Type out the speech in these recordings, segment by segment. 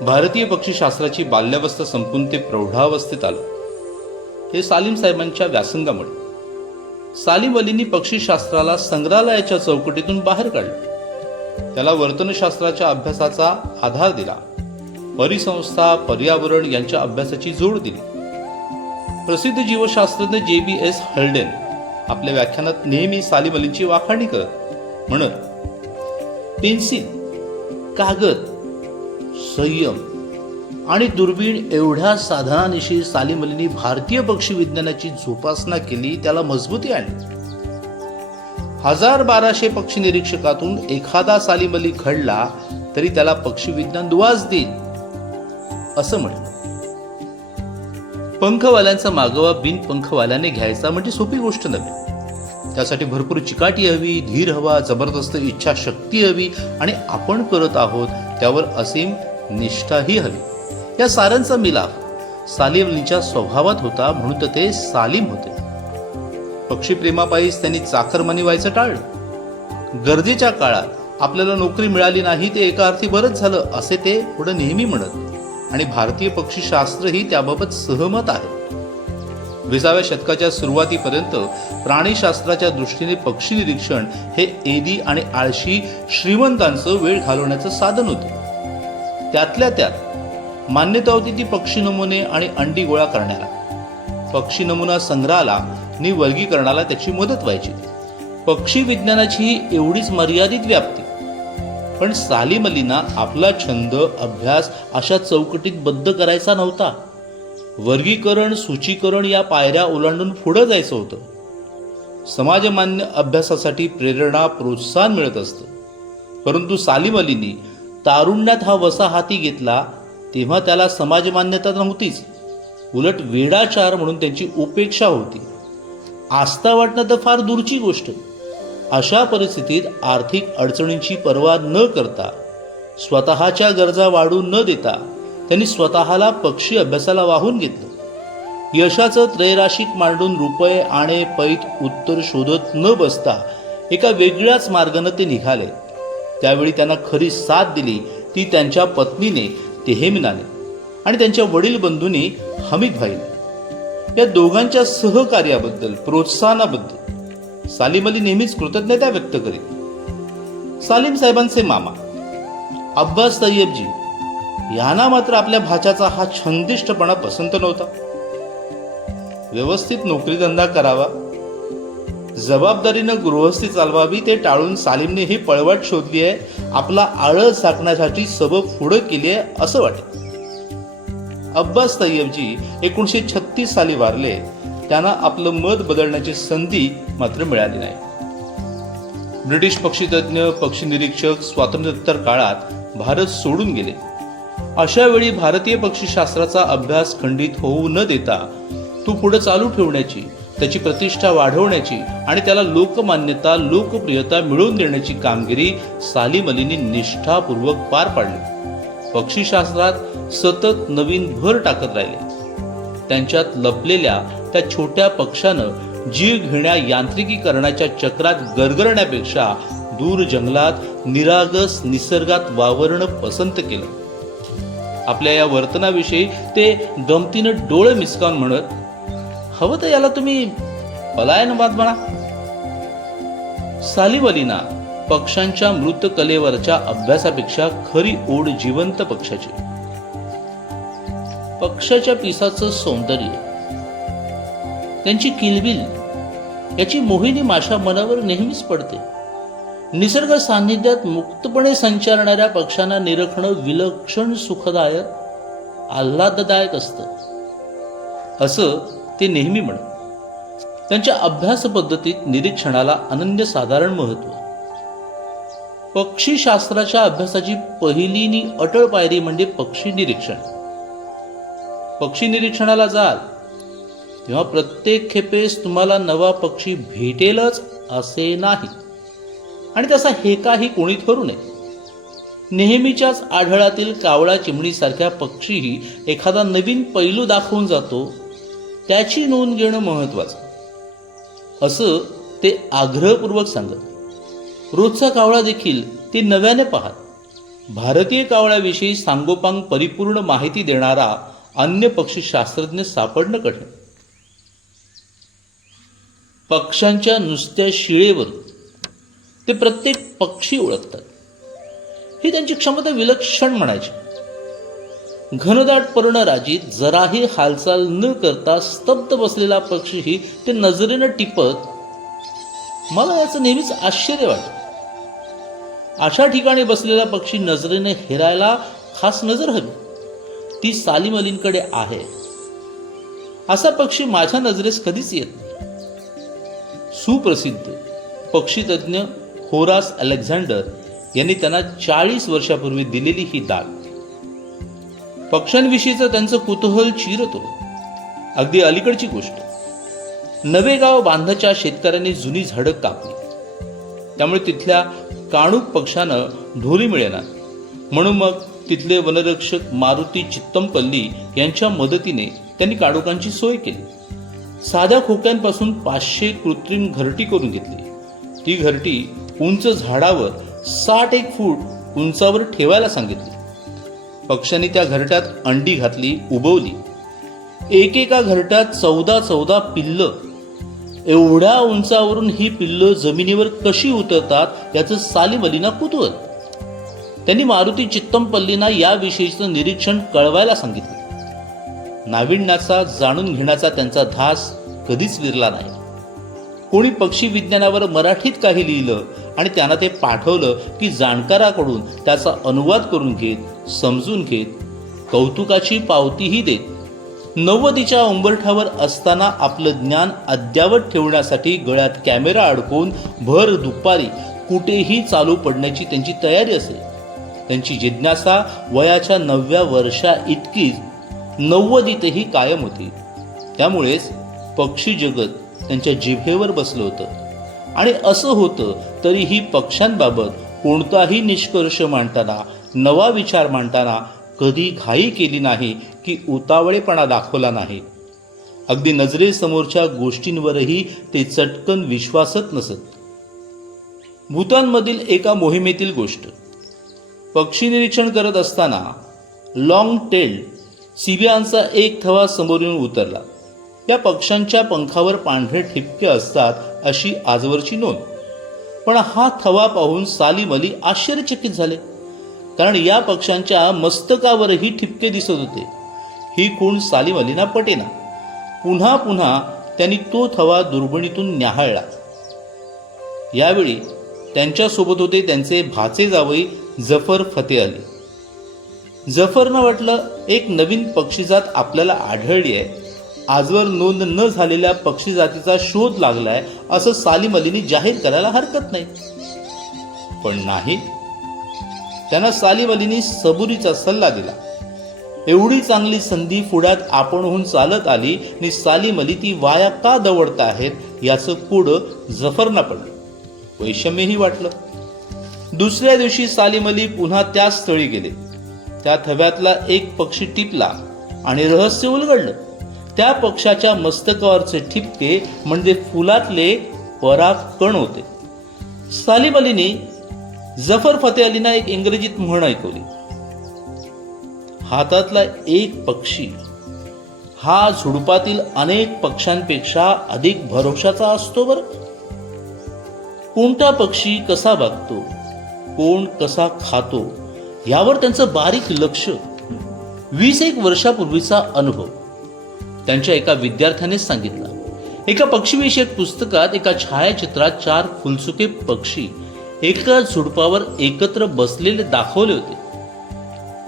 भारतीय पक्षीशास्त्राची बाल्यावस्था संपून ते प्रौढावस्थेत आलं, हे सालीम साहेबांच्या व्यासंगामुळे. सालीम अलींनी पक्षीशास्त्राला संग्रहालयाच्या चौकटीतून बाहेर काढले. त्याला वर्तनशास्त्राच्या अभ्यासाचा आधार दिला. परिसंस्था, पर्यावरण यांच्या अभ्यासाची जोड दिली. प्रसिद्ध जीवशास्त्रज्ञ JBS हल्डेन आपल्या व्याख्यानात नेहमी सालीम अलींची वाखाणणी म्हणत, पेन्सिल, कागद, संयम आणि दुर्बीण एवढ्या साधनांनिशी सालीम अलींनी भारतीय पक्षी विज्ञानाची जोपासना केली, त्याला मजबूती आणली. 1200 पक्षी निरीक्षकातून एखादा सालीम अली घडला तरी त्याला पक्षी विज्ञान दुवास देईल असं म्हणलं. पंखवाल्यांचा मागोवा बिनपंखवाल्याने घ्यायचा म्हणजे सोपी गोष्ट नव्हे. त्यासाठी भरपूर चिकाटी हवी, धीर हवा, जबरदस्त इच्छाशक्ती हवी आणि आपण करत आहोत त्यावर असीम निष्ठाही हवी. या साऱ्यांचा मिलाफ सालीम अलींच्या स्वभावात होता, म्हणून तर ते सालीम होते. पक्षीप्रेमापायीच त्यांनी चाकरमानी व्हायचं टाळलं. गरजेच्या काळात आपल्याला नोकरी मिळाली नाही ते एका अर्थी बरंच झालं असे ते पुढे नेहमी म्हणत आणि भारतीय पक्षीशास्त्रही त्याबाबत सहमत आहे. 20व्या शतकाच्या सुरुवातीपर्यंत प्राणीशास्त्राच्या दृष्टीने पक्षी निरीक्षण हे एदी आणि आळशी श्रीमंतांचं वेळ घालवण्याचं साधन होतं. त्यातल्या त्यात मान्यता होती ती पक्षी नमुने आणि अंडी गोळा करण्याला. पक्षी नमुना संग्रहाला आणि वर्गीकरणाला त्याची मदत व्हायची. पक्षी विज्ञानाची ही एवढीच मर्यादित व्याप्ती. पण सालीम अलींना आपला छंद, अभ्यास अशा चौकटीत बद्ध करायचा नव्हता. वर्गीकरण, सूचीकरण या पायऱ्या ओलांडून पुढे जायचं होतं. समाजमान्य अभ्यासासाठी प्रेरणा, प्रोत्साहन मिळत असतं. परंतु सालीम अलींनी तारुण्यात हा वसा हाती घेतला तेव्हा त्याला समाजमान्यता नव्हतीच, उलट वेडाचार म्हणून त्यांची उपेक्षा होती. आस्था वाटणं तर फार दूरची गोष्ट. अशा परिस्थितीत आर्थिक अडचणींची पर्वा न करता, स्वतःच्या गरजा वाढू न देता त्यांनी स्वतःला पक्षी अभ्यासाला वाहून घेतलं. यशाचं त्रैराशिक मांडून रुपये आणे पैत उत्तर शोधत न बसता एका वेगळ्याच मार्गाने ते निघाले. त्यावेळी त्यांना खरी साथ दिली ती त्यांच्या पत्नीने, तेहमिनाने आणि त्यांच्या वडील बंधूंनी हमीद भाईने. या दोघांच्या सहकार्याबद्दल, प्रोत्साहनाबद्दल सालीम अली नेहमीच कृतज्ञता व्यक्त करीत. सालीम साहेबांचे मामा अब्बास तय्यबजी यांना मात्र आपल्या भाच्याचा हा छंदिष्टपणा पसंत नव्हता. व्यवस्थित नोकरीधंदा करावा, जबाबदारीनं गृहस्थी चालवावी ते टाळून सालीमने ही पळवाट शोधली आहे, आपला आळस झाकण्यासाठी सबब पुढे केली आहे असं वाटत. अब्बास तय्यबजी 1936 साली वारले. त्यांना आपलं मत बदलण्याची संधी मात्र मिळाली नाही. ब्रिटिश पक्षीतज्ञ, पक्षी निरीक्षक स्वातंत्र्योत्तर काळात भारत सोडून गेले. अशा वेळी भारतीय पक्षीशास्त्राचा अभ्यास खंडित होऊ न देता तो पुढे चालू ठेवण्याची, त्याची प्रतिष्ठा वाढवण्याची आणि त्याला लोकमान्यता, लोकप्रियता मिळवून देण्याची कामगिरी सालीम अलींनी निष्ठापूर्वक पार पाडली. पक्षीशास्त्रात सतत नवीन भर टाकत राहिले. त्यांच्यात लपलेल्या त्या छोट्या पक्षानं जीव घेण्या यांत्रिकीकरणाच्या चक्रात गरगरण्यापेक्षा दूर जंगलात निरागस निसर्गात वावरणं पसंत केलं. आपल्या या वर्तनाविषयी ते गमतीनं डोळे मिसकावून म्हणत, हवं तर याला तुम्ही पलायनवाद म्हणा. सालीम अलींना पक्ष्यांच्या मृत कलेवरच्या अभ्यासापेक्षा खरी ओढ जिवंत पक्षाची. पक्षाच्या पिसाचं सौंदर्य, त्यांची किलबिल याची मोहिनी माझ्या मनावर नेहमीच पडते. निसर्ग सान्निध्यात मुक्तपणे संचारणाऱ्या पक्ष्यांना निरखणं विलक्षण सुखदायक, आल्हाददायक असतं असं ते नेहमी म्हणत. त्यांच्या अभ्यास पद्धतीत निरीक्षणाला अनन्यसाधारण महत्त्व. पक्षीशास्त्राच्या अभ्यासाची पहिली नि अटळ पायरी म्हणजे पक्षी निरीक्षण. पक्षी निरीक्षणाला जाल तेव्हा प्रत्येक खेपेस तुम्हाला नवा पक्षी भेटेलच असे नाही आणि त्याचा हेकाही कोणी ठरू नये. नेहमीच्याच आढळातील कावळा चिमणीसारख्या पक्षीही एखादा नवीन पैलू दाखवून जातो, त्याची नोंद घेणं महत्वाचं असं ते आग्रहपूर्वक सांगत. रोजचा कावळा देखील ते नव्याने पाहत. भारतीय कावळ्याविषयी सांगोपांग परिपूर्ण माहिती देणारा अन्य पक्षीशास्त्रज्ञ सापडणं कठीण. पक्ष्यांच्या नुसत्या शिळेवरून ते प्रत्येक पक्षी ओळखतात. ही त्यांची क्षमता विलक्षण म्हणायची. घनदाट पर्णराजीत जराही हालचाल न करता स्तब्ध बसलेला पक्षीही ते नजरेनं टिपत. मला याचं नेहमीच आश्चर्य वाटतं. अशा ठिकाणी बसलेला पक्षी नजरेनं हेरायला खास नजर हवी. ती सालीम अलींकडे आहे. असा पक्षी माझ्या नजरेस कधीच येत नाही. सुप्रसिद्ध पक्षीतज्ञ होरास अलेक्झांडर यांनी त्यांना 40 वर्षापूर्वी दिलेली ही दाद. पक्ष्यांविषयीचं त्यांचं कुतूहल चिरतो. अगदी अलीकडची गोष्ट. नवे गाव बांधाच्या शेतकऱ्यांनी जुनी झाडं कापली. त्यामुळे तिथल्या काणूक पक्ष्यानं ढोली मिळेना. म्हणून मग तिथले वनरक्षक मारुती चित्तमपल्ली यांच्या मदतीने त्यांनी काणूकांची सोय केली. साध्या खोक्यांपासून 500 कृत्रिम घरटी करून घेतली. ती घरटी उंच झाडावर 61 फूट उंचावर ठेवायला सांगितली. पक्ष्यांनी त्या घरट्यात अंडी घातली, उबवली. एकेका घरट्यात 14 पिल्लं. एवढ्या उंचावरून ही पिल्लं जमिनीवर कशी उतरतात याचं सालीम अलींना कुतूहल. त्यांनी मारुती चित्तमपल्लींना याविषयीचं निरीक्षण कळवायला सांगितलं. नाविन्याचा जाणून घेण्याचा त्यांचा ध्यास कधीच विरला नाही. कोणी पक्षी विज्ञानावर मराठीत काही लिहिलं आणि त्यांना ते पाठवलं की जाणकाराकडून त्याचा अनुवाद करून घेत, समजून घेत, कौतुकाची पावतीही देत. 90च्या उंबरठ्यावर असताना आपलं ज्ञान अद्यावत ठेवण्यासाठी गळ्यात कॅमेरा अडकवून भर दुपारी कुठेही चालू पडण्याची त्यांची तयारी असेल. त्यांची जिज्ञासा वयाच्या 9व्या वर्षा इतकीच 90तही कायम होती. त्यामुळेच पक्षी जगत त्यांच्या जिभेवर बसलं होतं. आणि असं होतं तरीही पक्ष्यांबाबत कोणताही निष्कर्ष मांडताना, नवा विचार मांडताना कधी घाई केली नाही की उतावळेपणा दाखवला नाही. अगदी नजरेसमोरच्या गोष्टींवरही ते चटकन विश्वासत नसत. भूतानमधील एका मोहिमेतील गोष्ट. पक्षी निरीक्षण करत असताना लॉंग टेल्ड सिबियांचा एक थवा समोर येऊन उतरला. या पक्ष्यांच्या पंखावर पांढरे ठिपके असतात अशी आजवरची नोंद. पण हा थवा पाहून सालीम अली आश्चर्यचकित झाले. कारण या पक्ष्यांच्या मस्तकावरही ठिपके दिसत होते. ही खूण सालीम अलींना पटेना. पुन्हा पुन्हा त्यांनी तो थवा दुर्बिणीतून न्याहाळला. यावेळी त्यांच्यासोबत होते त्यांचे भाचे जावई जफर फतेह अली. जफरनं वाटलं, एक नवीन पक्षीजात आपल्याला आढळली आहे. आजवर नोंद न झालेल्या पक्षी जातीचा शोध लागलाय असं सालीम अलींनी जाहीर करायला हरकत नाही. पण नाही. त्यांना सालीम अलींनी सबुरीचा सल्ला दिला. एवढी चांगली संधी पुढ्यात आपणहून चालत आली आणि सालीम अली ती वाया का दवडताहेत याचं कोडं जफरना पडलं. वैषम्यही वाटलं. दुसऱ्या दिवशी सालीम अली पुन्हा त्याच स्थळी गेले. त्या थव्यातला एक पक्षी टिपला आणि रहस्य उलगडलं. त्या पक्षाच्या मस्तकावरचे ठिपके म्हणजे फुलातले परागकण होते. सालीम अलींनी जफर फतेह अलींना एक इंग्रजीत म्हण ऐकवली. हातातला एक पक्षी हा झुडपातील अनेक पक्ष्यांपेक्षा अधिक भरोशाचा असतो बरं. कोणता पक्षी कसा वागतो, कोण कसा खातो यावर त्यांचं बारीक लक्ष. 20 वर्षापूर्वीचा अनुभव त्यांच्या एका विद्यार्थ्यानेच सांगितला. एका पक्षीविषयक पुस्तकात एका छायाचित्रात 4 फुलसुके पक्षी एका झुडपावर एकत्र बसलेले दाखवले होते.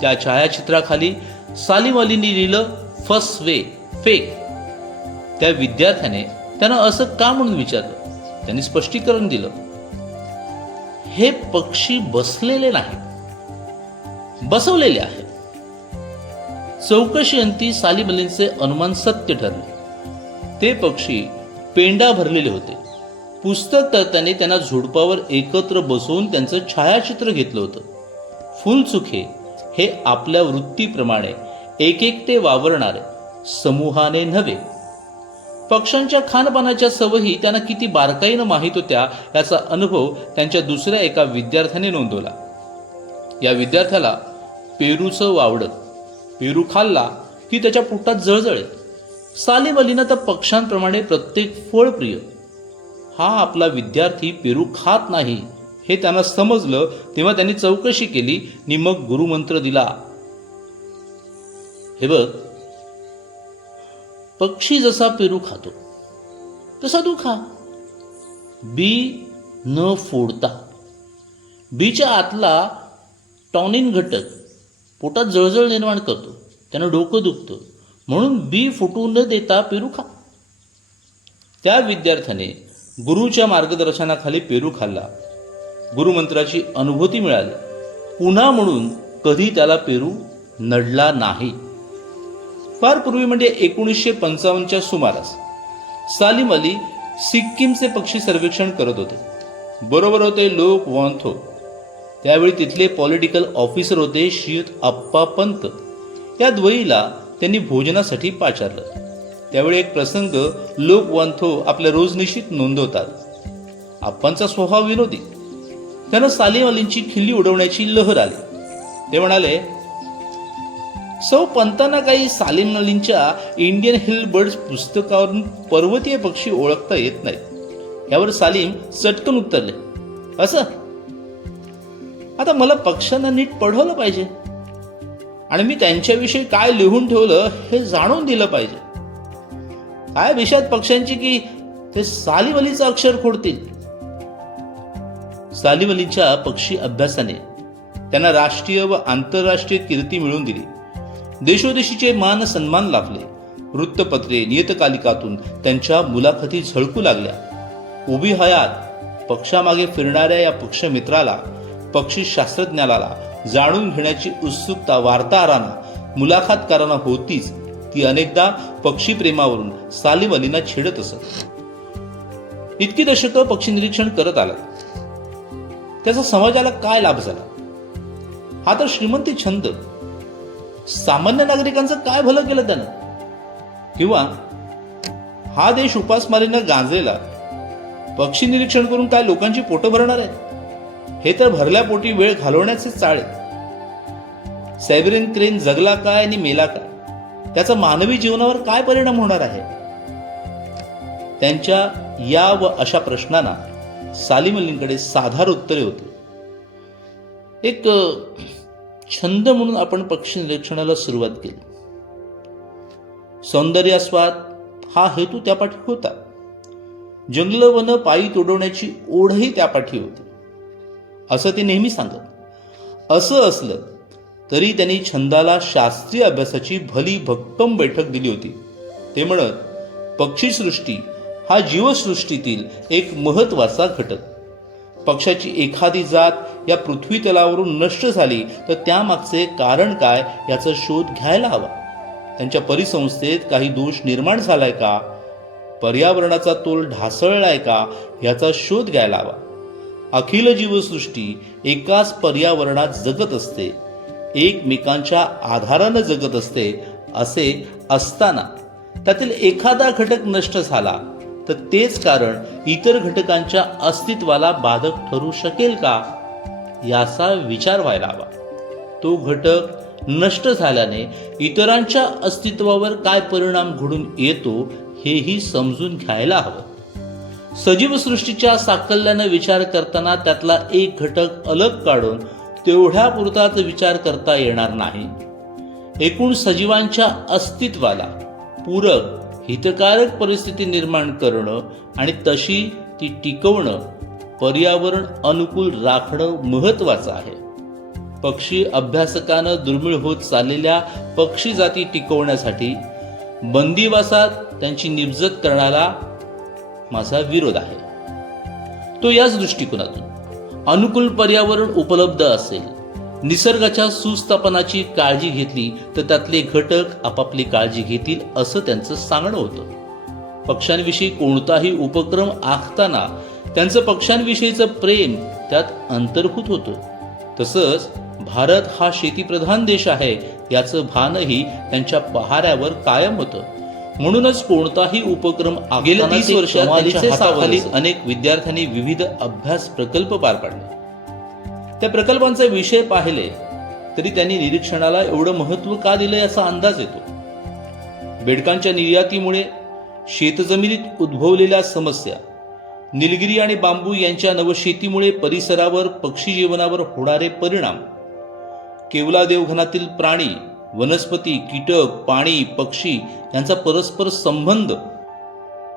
त्या छायाचित्राखाली सालीम अलींनी लिहिलं फर्स्ट वे फेक. त्या विद्यार्थ्याने त्यांना असं का म्हणून विचारलं. त्यांनी स्पष्टीकरण दिलं, हे पक्षी बसलेले नाहीत, बसवलेले आहेत. चौकशी अंती सालीम अलींचे अनुमान सत्य ठरले. ते पक्षी पेंडा भरलेले होते. पुस्तक करताना त्यांना झुडपावर एकत्र बसवून त्यांचं छायाचित्र घेतलं होतं. फुलचुखे हे आपल्या वृत्तीप्रमाणे एकेकटे वावरणारे, समूहाने नव्हे. पक्ष्यांच्या खानपानाच्या सवयी त्यांना किती बारकाईनं माहीत होत्या याचा अनुभव त्यांच्या दुसऱ्या एका विद्यार्थ्याने नोंदवला. या विद्यार्थ्याला पेरूचं वावडं. पेरू खाल्ला की त्याच्या पोटात जळजळे. सालीम अलीनं तर पक्ष्यांप्रमाणे प्रत्येक फळ प्रिय. हा आपला विद्यार्थी पेरू खात नाही हे त्यांना समजलं तेव्हा त्यांनी चौकशी केली आणि मग गुरुमंत्र दिला. हे बघ, पक्षी जसा पेरू खातो तसा तू खा. बी न फोडता. बीच्या आतला टॉनिन घटक पोटात जळजळ निर्माण करतो, त्यानं डोकं दुखतं, म्हणून बी फुटू न देता पेरू खा. त्या विद्यार्थ्याने गुरुच्या मार्गदर्शनाखाली पेरू खाल्ला. गुरुमंत्राची अनुभूती मिळाली. पुन्हा म्हणून कधी त्याला पेरू नडला नाही. फार पूर्वी म्हणजे 1955च्या सुमारास सालीम अली सिक्कीमचे पक्षी सर्वेक्षण करत होते. बरोबर होते लोक वॉन्थो. त्यावेळी तिथले पॉलिटिकल ऑफिसर होते श्रीयुत अप्पा पंत. या द्वयीला त्यांनी भोजनासाठी पाचारलं. त्यावेळी एक प्रसंग लोक वॉन्थो आपल्या रोजनिशीत नोंदवतात. आप्पांचा स्वभाव विनोदी. त्यानं सालीम अलींची खिल्ली उडवण्याची लहर आली. ते म्हणाले, सौ पंतांना काही सालीम अलींच्या इंडियन हिल बर्ड्स पुस्तकावरून पर्वतीय पक्षी ओळखता येत नाही. यावर सालीम चटकन उत्तरले, असं? आता मला पक्ष्यांना नीट पढवलं पाहिजे आणि मी त्यांच्याविषयी काय लिहून ठेवलं हे जाणून दिलं पाहिजे. काय विषयात पक्ष्यांची की ते सालीम अलीचं अक्षर खोडतील. सालीम अलीच्या पक्षी अभ्यासाने त्यांना राष्ट्रीय व आंतरराष्ट्रीय कीर्ती मिळवून दिली. देशोदेशीचे मान सन्मान लाभले. वृत्तपत्रे नियतकालिकातून त्यांच्या मुलाखती झळकू लागल्या. उभी हयात पक्षामागे फिरणाऱ्या या पक्षमित्राला, पक्षी शास्त्रज्ञाला जाणून घेण्याची उत्सुकता वार्ताहरांना, मुलाखतकारांना होतीच. ती अनेकदा पक्षी प्रेमावरून सालीम अलींना छेडत असत. इतकी दशकं पक्षी निरीक्षण करत आला. त्याचा समाजाला काय लाभ झाला? हा तर श्रीमंती छंद. सामान्य नागरिकांचं काय भलं केलं त्यानं? किंवा हा देश उपासमारीनं गांजलेला पक्षी निरीक्षण करून काय लोकांची पोटं भरणार आहे? हे तर भरल्या पोटी वेळ घालवण्याचे चाळे. सायबेरियन क्रेन जगला काय आणि मेला काय? त्याचा मानवी जीवनावर काय परिणाम होणार आहे? त्यांच्या या व अशा प्रश्नांना सालीम अलींकडे साधार उत्तरे होती. एक छंद म्हणून आपण पक्षी निरीक्षणाला सुरुवात केली. सौंदर्यास्वाद हा हेतू त्यापाठी होता. जंगल वन पायी तोडवण्याची ओढही त्यापाठी होती, असं ते नेहमी सांगत. असं असलं तरी त्यांनी छंदाला शास्त्रीय अभ्यासाची भली भक्कम बैठक दिली होती. ते म्हणत, पक्षीसृष्टी हा जीवसृष्टीतील एक महत्वाचा घटक. पक्षाची एखादी जात या पृथ्वी तलावरून नष्ट झाली तर त्यामागचे कारण काय याचा शोध घ्यायला हवा. त्यांच्या परिसंस्थेत काही दोष निर्माण झालाय का? पर्यावरणाचा तोल ढासळलाय का याचा शोध घ्यायला हवा. अखिल जीवसृष्टी एकाच पर्यावरणात जगत असते, एकमेकांच्या आधारानं जगत असते. असे असताना त्यातील एखादा घटक नष्ट झाला तर तेच कारण इतर घटकांच्या अस्तित्वाला बाधक ठरू शकेल का याचा विचार व्हायला हवा. तो घटक नष्ट झाल्याने इतरांच्या अस्तित्वावर काय परिणाम घडून येतो हेही समजून घ्यायला हवं. सजीव सृष्टीच्या साकल्यानं विचार करताना त्यातला एक घटक अलग काढून तेवढ्या पुरताच विचार करता येणार नाही. एकूण सजीवांच्या अस्तित्वाला पूरक हितकारक परिस्थिती निर्माण करणं आणि तशी ती टिकवणं, पर्यावरण अनुकूल राखणं महत्वाचं आहे. पक्षी अभ्यासकानं दुर्मिळ होत चाललेल्या पक्षी जाती टिकवण्यासाठी बंदिवासात त्यांची निवजत करण्याला माझा विरोध आहे. तो याच दृष्टिकोनातून अनुकूल पर्यावरण उपलब्ध असेल, निसर्गाच्या सुस्थापनाची काळजी घेतली तर त्यातले घटक आपापली काळजी घेतील असं त्यांचं सांगणं होतं. पक्ष्यांविषयी कोणताही उपक्रम आखताना त्यांचं पक्ष्यांविषयीचं प्रेम त्यात अंतर्भूत होतं. तसंच भारत हा शेतीप्रधान देश आहे याचं भानही त्यांच्या पहाऱ्यावर कायम होतं. म्हणूनच कोणताही उपक्रम गेल्या 30 वर्षात त्यांच्या हाताखाली अनेक विद्यार्थ्यांनी विविध अभ्यास प्रकल्प पार पाडले. त्या प्रकल्पांचे विषय पाहिले तरी त्यांनी निरीक्षणाला एवढं महत्त्व का दिलं याचा अंदाज येतो. बेडकांच्या निर्यातीमुळे शेतजमिनीत उद्भवलेल्या समस्या, निलगिरी आणि बांबू यांच्या नवशेतीमुळे परिसरावर, पक्षी जीवनावर होणारे परिणाम, केवलादेव घनातील प्राणी, वनस्पती, कीटक, पाणी, पक्षी यांचा परस्पर संबंध,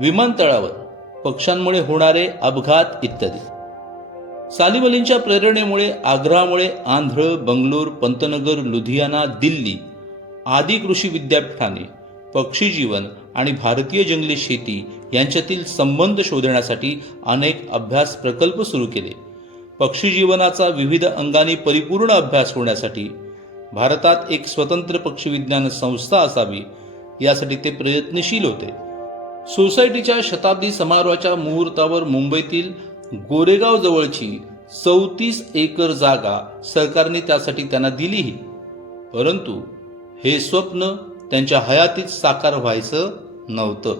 विमानतळावर पक्ष्यांमुळे होणारे अपघात इत्यादी. सालीम अलींच्या प्रेरणेमुळे आग्रामुळे आंध्र, बंगलोर, पंतनगर, लुधियाना, दिल्ली आदी कृषी विद्यापीठांनी पक्षी जीवन आणि भारतीय जंगली शेती यांच्यातील संबंध शोधण्यासाठी अनेक अभ्यास प्रकल्प सुरू केले. पक्षी जीवनाचा विविध अंगांनी परिपूर्ण अभ्यास होण्यासाठी भारतात एक स्वतंत्र पक्षीविज्ञान संस्था असावी यासाठी ते प्रयत्नशील होते. सोसायटीच्या शताब्दी समारोहाच्या मुहूर्तावर मुंबईतील गोरेगाव जवळची 34 एकर जागा सरकारने त्यासाठी त्यांना दिलीही. परंतु हे स्वप्न त्यांच्या हयातीत साकार व्हायचं नव्हतं.